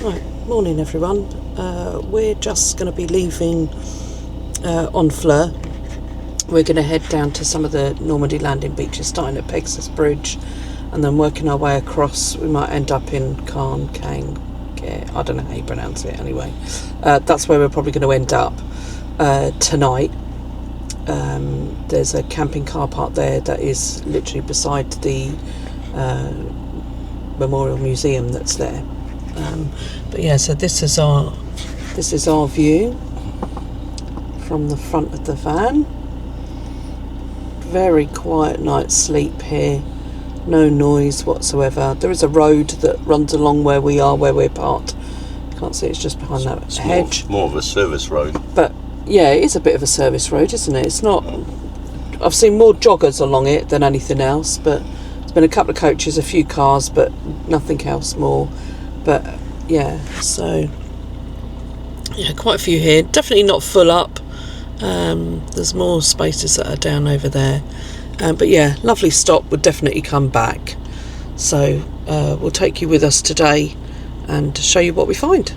Right, morning everyone. We're just going to be leaving Honfleur. We're going to head down to some of the Normandy landing beaches, starting at Pegasus Bridge, and then working our way across. We might end up in I don't know how you pronounce it anyway. That's where we're probably going to end up tonight. There's a camping car park there that is literally beside the Memorial Museum that's there. But yeah, so this is our view from the front of the van. Very quiet night's sleep here, no noise whatsoever. There is a road that runs along where we're parked. You can't see, it's just behind that hedge. More of a service road. But yeah, it is a bit of a service road, isn't it? It's not. I've seen more joggers along it than anything else, but there's been a couple of coaches, a few cars, but nothing else more. But yeah, so yeah, quite a few here. Definitely not full up. There's more spaces that are down over there. But yeah, lovely stop. Would definitely come back. So we'll take you with us today and show you what we find.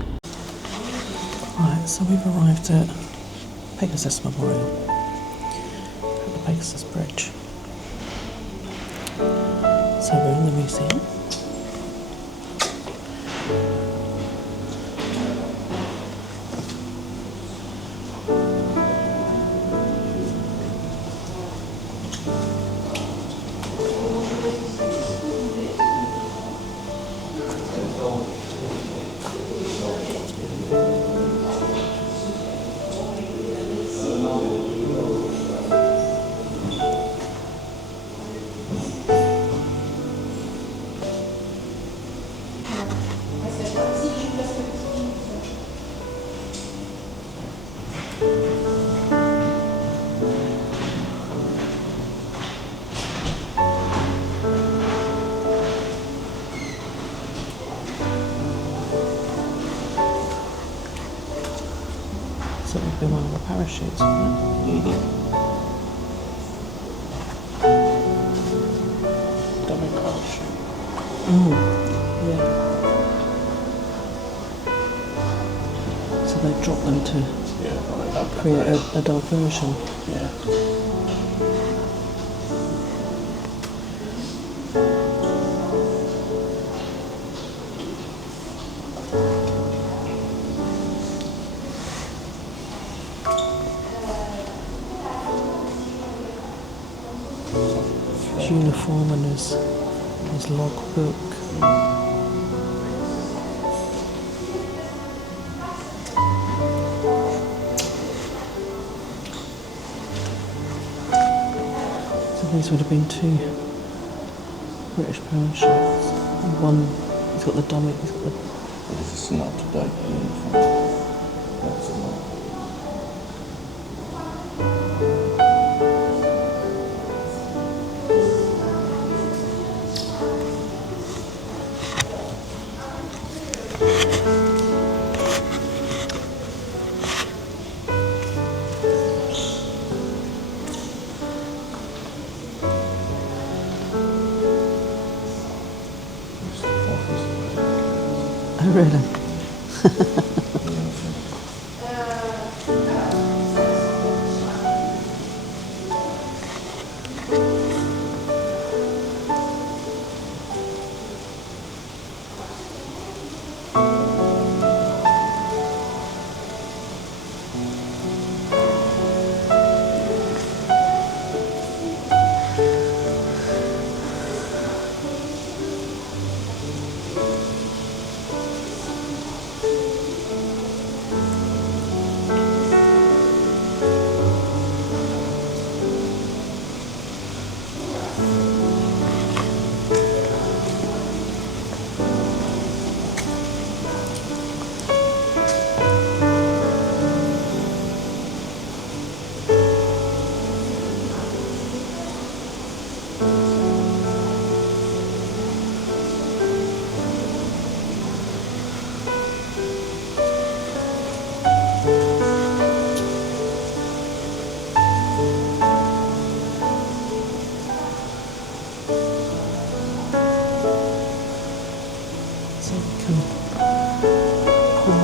Right, so we've arrived at Pegasus Memorial at the Pegasus Bridge. So we're in the museum. So it would be one of the parachutes, wouldn't it? Dummy parachute. Yeah. So they drop them to create a diversion. Yeah. Uniform and his logbook. So these would have been two British parachutes. One, he's got the dummy, he's got the... This is not up-to-date uniform. That's a lot. Oh really?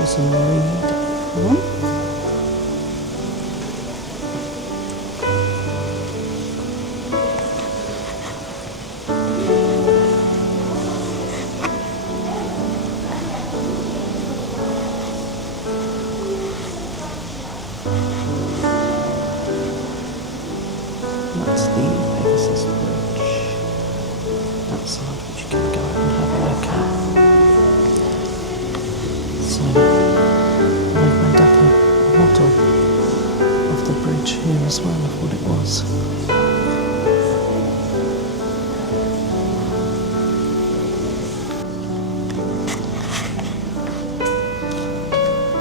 pause and read one. That's the Pegasus Bridge outside, which you can go out and have a look at. So I've made up a model of the bridge here as well, of what it was.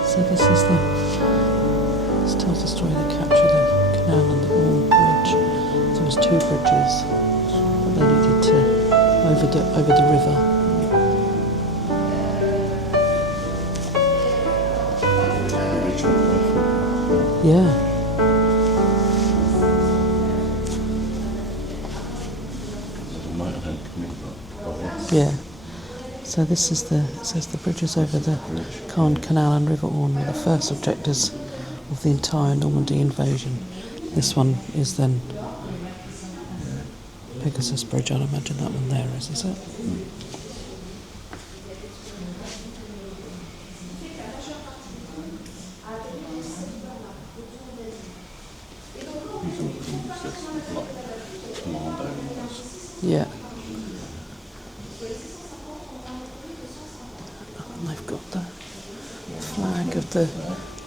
So this tells the story that captured the canal and the Warm Bridge. There was 2 bridges, but they needed to over the river. Yeah. Yeah. So this is it says the bridges over the Caen Canal and River Orne were the first objectives of the entire Normandy invasion. This one is then Pegasus Bridge. I'd imagine that one there is it? Yeah. And they've got the flag of the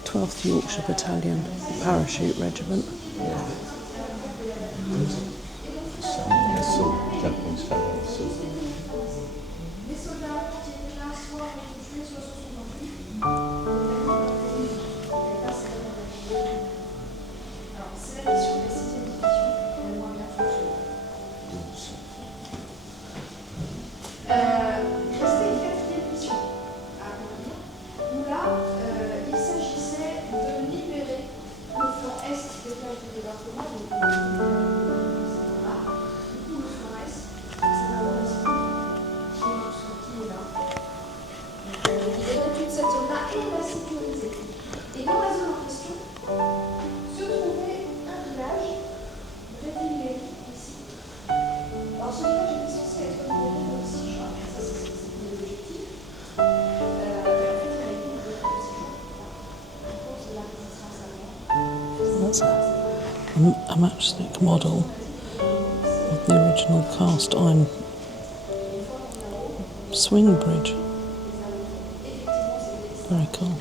12th Yorkshire Battalion Parachute Regiment. Japanese families. That's a matchstick model of the original cast iron swing bridge. Very cool.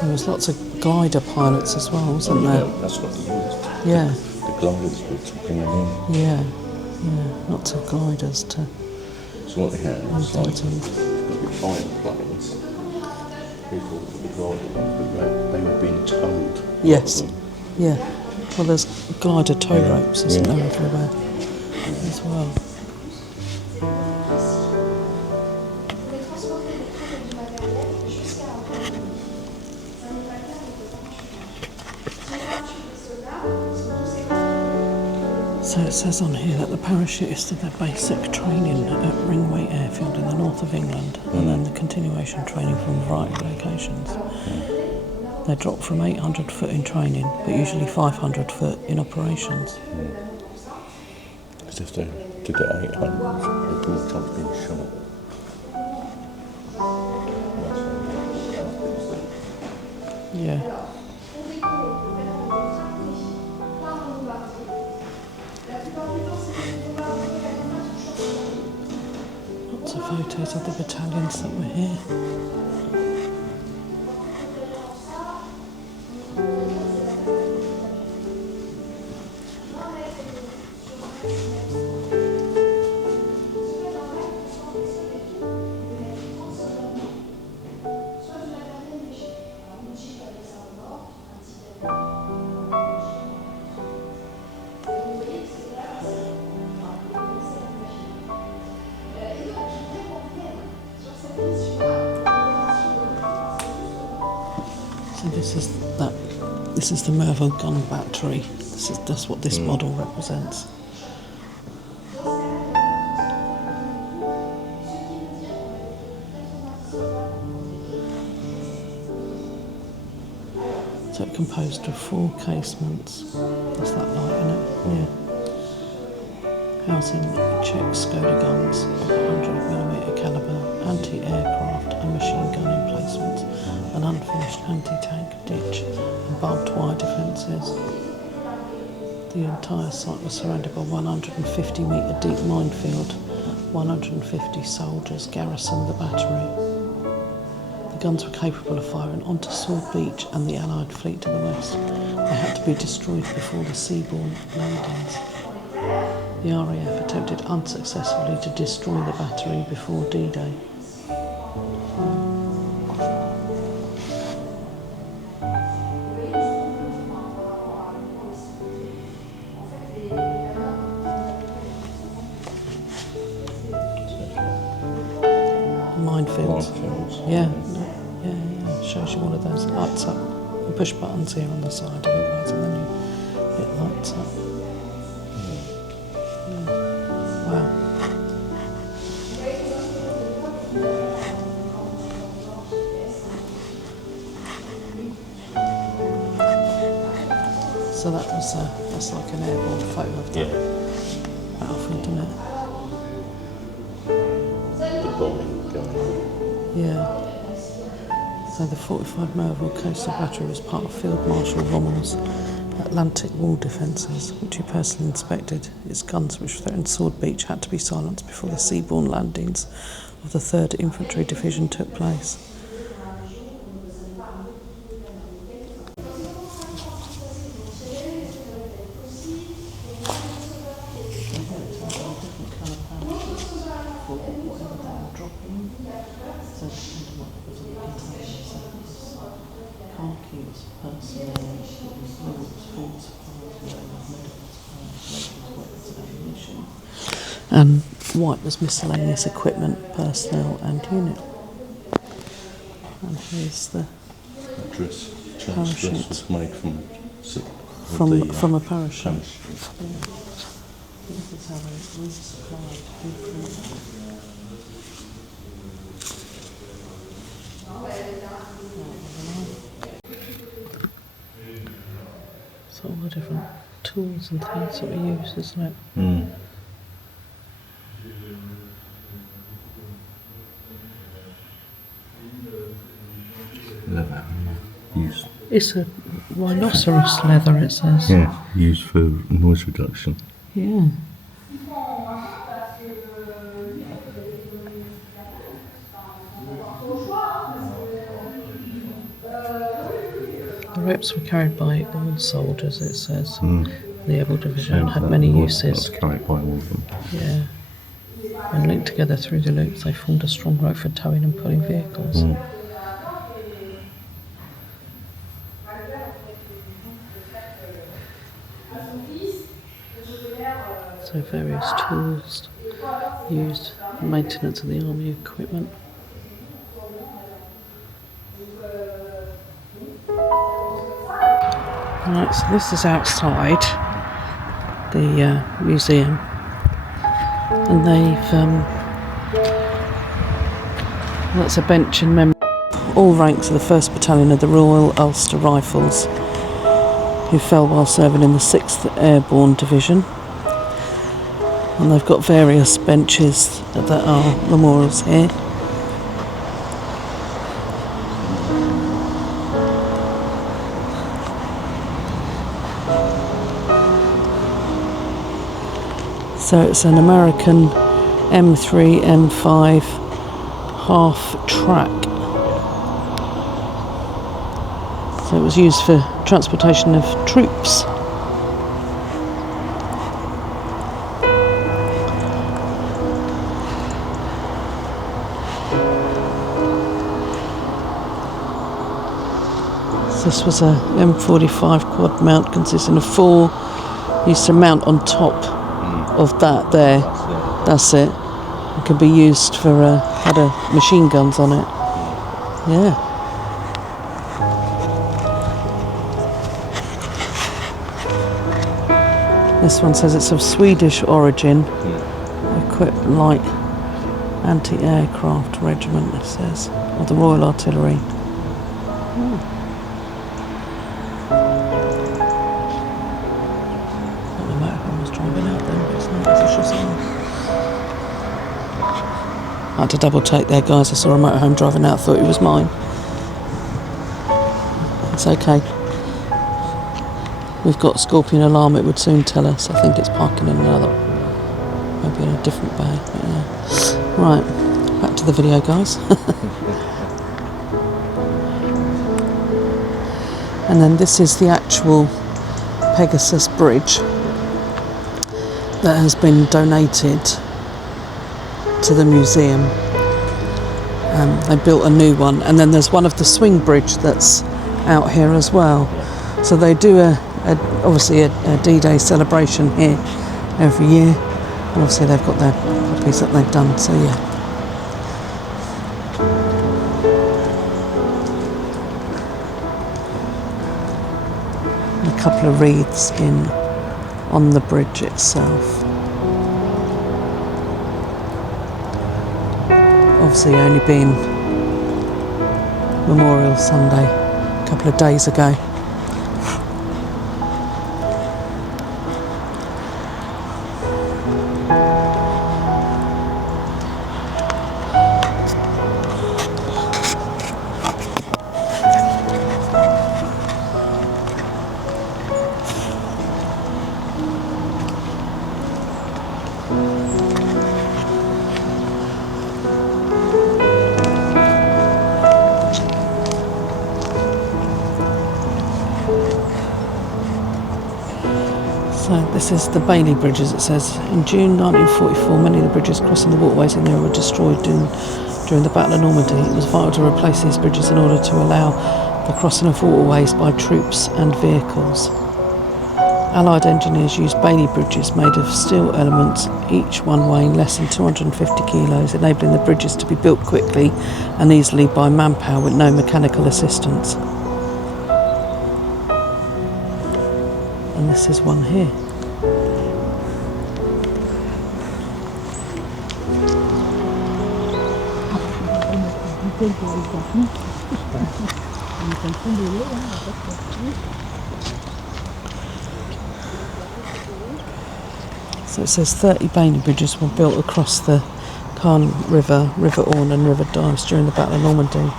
There was lots of glider pilots as well, wasn't there? Yeah, that's what they used. Yeah. The gliders were to bring them in. Yeah. Lots of gliders to. So what they had was like Important. flying planes. People that would ride them, but they were being towed. Yes. Yeah. Well, there's glider tow ropes, isn't there, everywhere as well. So it says on here that the parachutists did their basic training at Ringway Airfield in the north of England, and then the continuation training from a variety of locations. They dropped from 800 foot in training, but usually 500 foot in operations. Because if they did it 800, they couldn't have been shot. Yeah. Lots of photos of the battalions that were here. So this is the Merville gun battery. That's what this model represents. So it composed of 4 casements. That's that light in it, yeah. Housing Czech Skoda guns of 100mm calibre, anti-aircraft and machine gun emplacements, an unfinished anti-tank ditch and barbed wire defences. The entire site was surrounded by 150-metre deep minefield. 150 soldiers garrisoned the battery. The guns were capable of firing onto Sword Beach and the Allied fleet to the west. They had to be destroyed before the seaborne landings. The RAF attempted unsuccessfully to destroy the battery before D-Day. Minefields. Yeah. Shows you one of those. It lights up. You push buttons here on the side of it, and then it lights up. Yeah. Wow. So that's like an airborne photo of that battlefield, isn't it? The bombing going on. Yeah. So the 45 Merville Coastal Battery was part of Field Marshal Rommel's Atlantic Wall defences, which he personally inspected. Its guns, which threatened Sword Beach, had to be silenced before the seaborne landings of the 3rd Infantry Division took place. And white was miscellaneous equipment, personnel and unit. And here's the Dress parachute was made from a parachute. Yeah. This is how they resupplied people. So all the different tools and things that we use, isn't it? Leather. Used. It's a rhinoceros leather, it says. Yeah, used for noise reduction. Yeah. The ropes were carried by all soldiers, it says. The Airborne Division had many uses. That's carried by all of them. Yeah. When linked together through the loops, they formed a strong rope for towing and pulling vehicles. So various tools used in maintenance of the army equipment. Right, so this is outside the museum, and they've that's a bench in memory. All ranks of the 1st Battalion of the Royal Ulster Rifles, who fell while serving in the 6th Airborne Division. And they've got various benches that are memorials here. So it's an American M3, M5 half track. So it was used for transportation of troops. This was a M45 quad mount consisting of 4. Used to mount on top of that there. That's it. It could be used for had machine guns on it. Yeah. This one says it's of Swedish origin. Equipped light anti-aircraft regiment, it says, of the Royal Artillery. I had to double take there, guys. I saw a motorhome driving out, thought it was mine. It's okay. We've got Scorpion alarm, it would soon tell us. I think it's parking in another, maybe in a different bay. But yeah. Right, back to the video, guys. And then this is the actual Pegasus Bridge that has been donated to the museum. They built a new one, and then there's one of the swing bridge that's out here as well. So they do obviously a D-Day celebration here every year, and obviously they've got their copies that they've done. So yeah. And a couple of wreaths on the bridge itself. Obviously only been Memorial Sunday a couple of days ago. So this is the Bailey Bridges, it says. In June 1944, many of the bridges crossing the waterways in there were destroyed during the Battle of Normandy. It was vital to replace these bridges in order to allow the crossing of waterways by troops and vehicles. Allied engineers used Bailey bridges made of steel elements, each one weighing less than 250 kilos, enabling the bridges to be built quickly and easily by manpower with no mechanical assistance. And this is one here. So it says 30 Bailey bridges were built across the Carn River, River Orne and River Dives during the Battle of Normandy.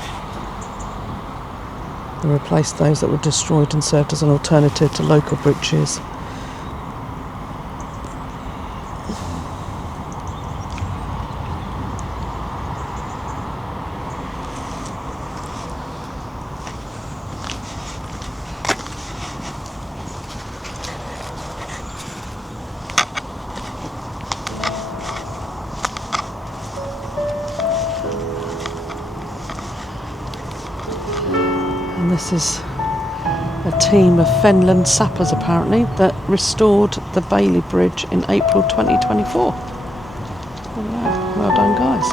They replaced those that were destroyed and served as an alternative to local bridges. And this is a team of Fenland sappers, apparently, that restored the Bailey Bridge in April 2024. Well done, guys.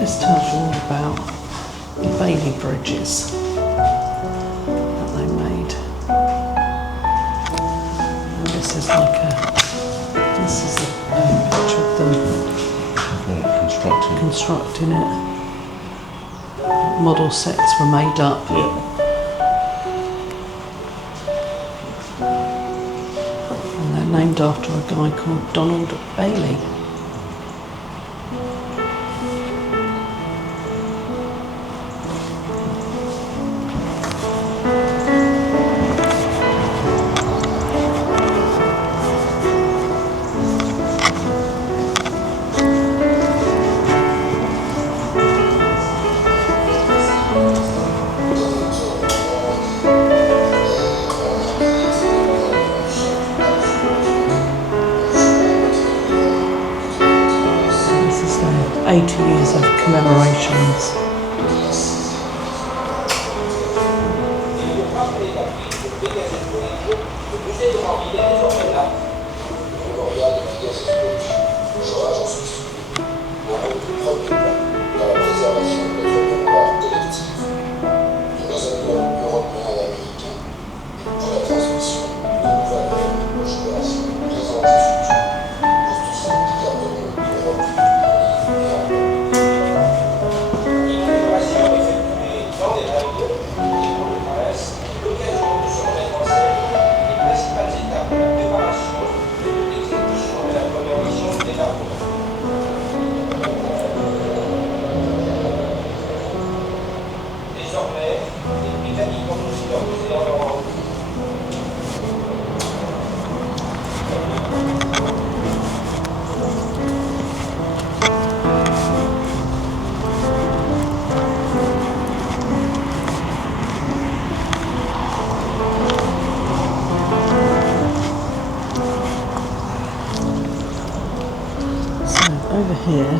This tells you all about the Bailey bridges that they made. And this is a picture of them constructing it. Model sets were made up. Yeah. And they're named after a guy called Donald Bailey. 80 years of commemorations. Over here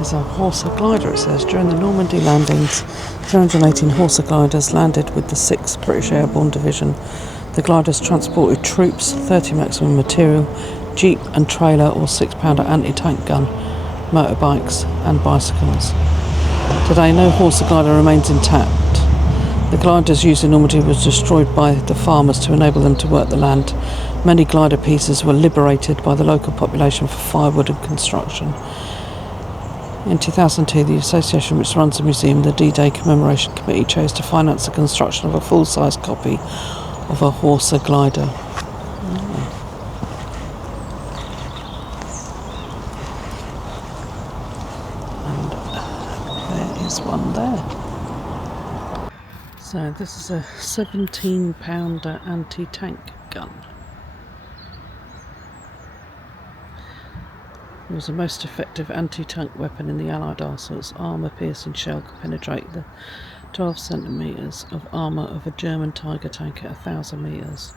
is a Horsa glider, it says. During the Normandy landings, 218 Horsa gliders landed with the 6th British Airborne Division. The gliders transported troops, 30 maximum material, jeep and trailer or 6-pounder anti-tank gun, motorbikes and bicycles. Today, no Horsa glider remains intact. The gliders used in Normandy was destroyed by the farmers to enable them to work the land. Many glider pieces were liberated by the local population for firewood and construction. In 2002, the association which runs the museum, the D-Day Commemoration Committee, chose to finance the construction of a full-size copy of a Horsa glider. And there is one there. So this is a 17-pounder anti-tank gun. It was the most effective anti-tank weapon in the Allied arsenals. Armour-piercing shell could penetrate the 12 centimetres of armour of a German Tiger tank at 1,000 metres.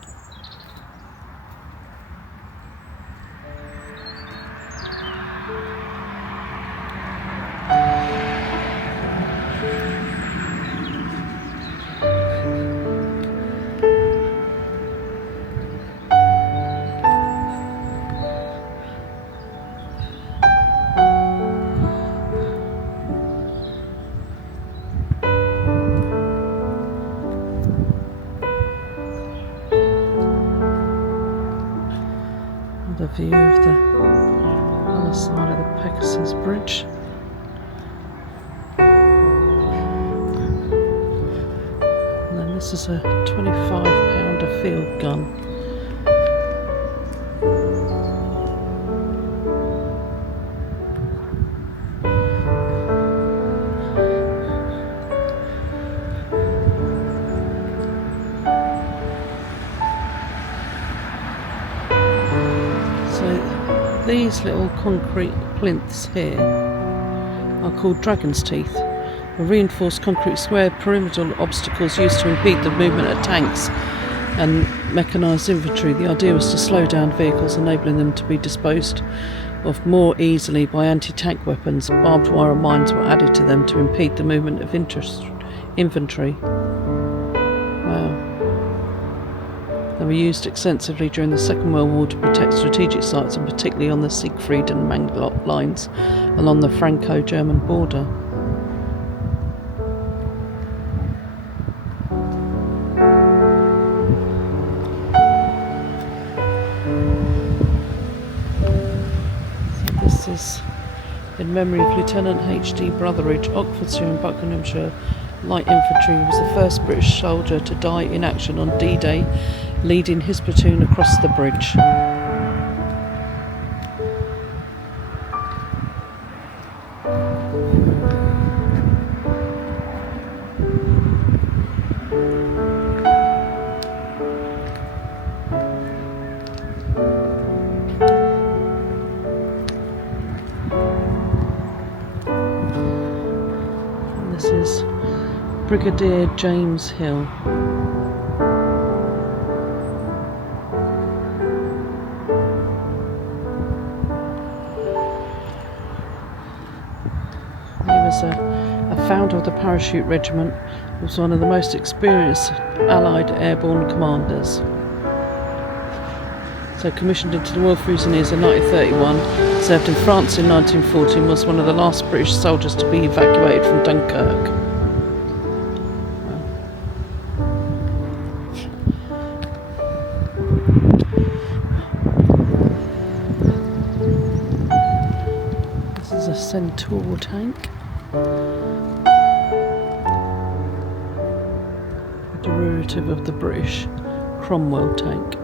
The view of the other side of the Pegasus Bridge. And then this is a 25-pounder field gun. These little concrete plinths here are called dragon's teeth, a reinforced concrete square pyramidal obstacles used to impede the movement of tanks and mechanised infantry. The idea was to slow down vehicles, enabling them to be disposed of more easily by anti-tank weapons. Barbed wire and mines were added to them to impede the movement of infantry. Wow. They were used extensively during the Second World War to protect strategic sites, and particularly on the Siegfried and Manglot lines along the Franco-German border. So this is in memory of Lieutenant H.D. Brotheridge, Oxfordshire and Buckinghamshire Light Infantry. He was the first British soldier to die in action on D-Day, leading his platoon across the bridge. And this is Brigadier James Hill. was a founder of the parachute regiment. He was one of the most experienced Allied airborne commanders. So commissioned into the Royal Fusiliers in 1931, served in France in 1940 and was one of the last British soldiers to be evacuated from Dunkirk. This is a Centaur tank. A derivative of the British Cromwell tank.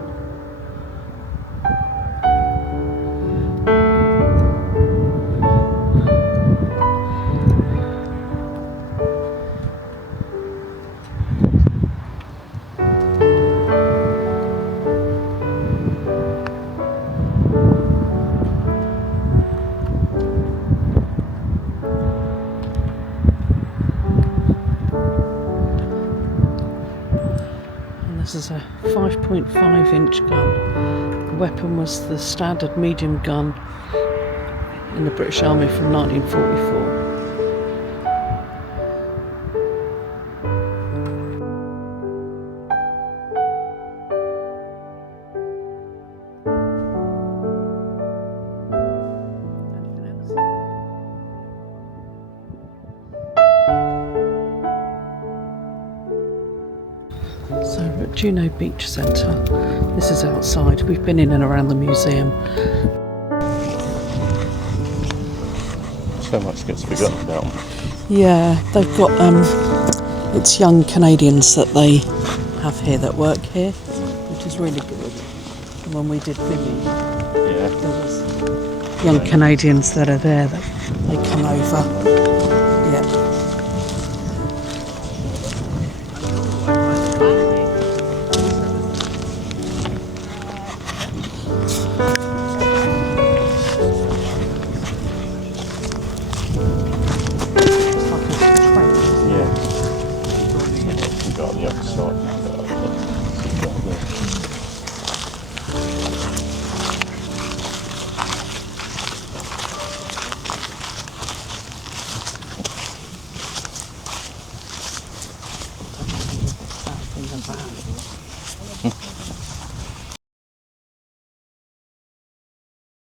This is a 5.5-inch gun. The weapon was the standard medium gun in the British Army from 1944. So we're at Juno Beach Centre. This is outside. We've been in and around the museum. So much gets forgotten about. Yeah, they've got it's young Canadians that they have here that work here, which is really good. And when we did Vivi, Yeah. there was young Canadians that are there that they come over. Yeah.